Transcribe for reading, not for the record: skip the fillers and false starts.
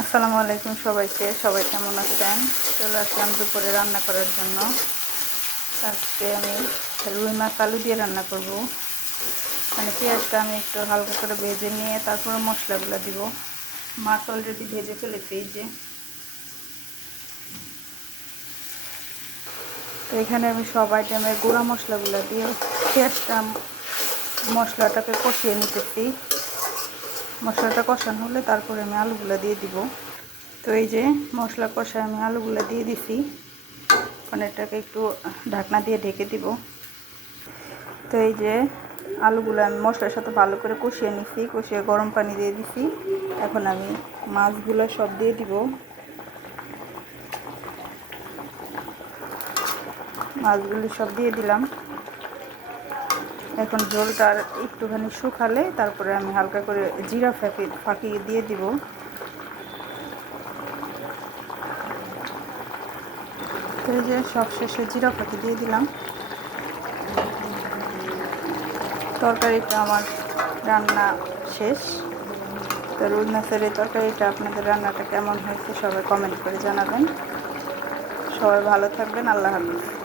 আসসালামু আলাইকুম সবাইকে। সবাই কেমন আছেন? চলে আসলাম দুপুরে রান্না করার জন্য। আজকে আমি রুই মাছ আলু দিয়ে রান্না করব। মানে পেঁয়াজটা আমি একটু হালকা করে ভেজে নিয়ে তারপরে মশলাগুলো দিব। মাছ অলরেডি ভেজে ফেলেছি এই যে। তো এখানে আমি সব আইটেমের গুঁড়া মশলাগুলো দিয়ে পেঁয়াজটা মশলাটাকে কষিয়ে নিতেছি। মশলাটা কষানো হলে তারপরে আমি আলুগুলো দিয়ে দিব। তো এই যে মশলা কষায় আমি আলুগুলো দিয়ে দিছি। পনিরটাকে একটু ঢাকনা দিয়ে ঢেকে দিব। তো এই যে আলুগুলো আমি মশলার সাথে ভালো করে কষিয়ে নিছি, কষিয়ে গরম পানি দিয়ে দিছি। এখন আমি মাছগুলো সব দিয়ে দিব। মাছগুলি সব দিয়ে দিলাম। এখন ঝোলটা আর একটুখানি শুকালে তারপরে আমি হালকা করে জিরা ফাঁকি দিয়ে দিব। তো এই যে সব শেষে জিরা ফাঁকি দিয়ে দিলাম। তরকারিটা আমার রান্না শেষ। তো রুই মাছের এই তরকারিটা আপনাদের রান্নাটা কেমন হয়েছে সবাই কমেন্ট করে জানাবেন। সবাই ভালো থাকবেন। আল্লাহ হাফিজ।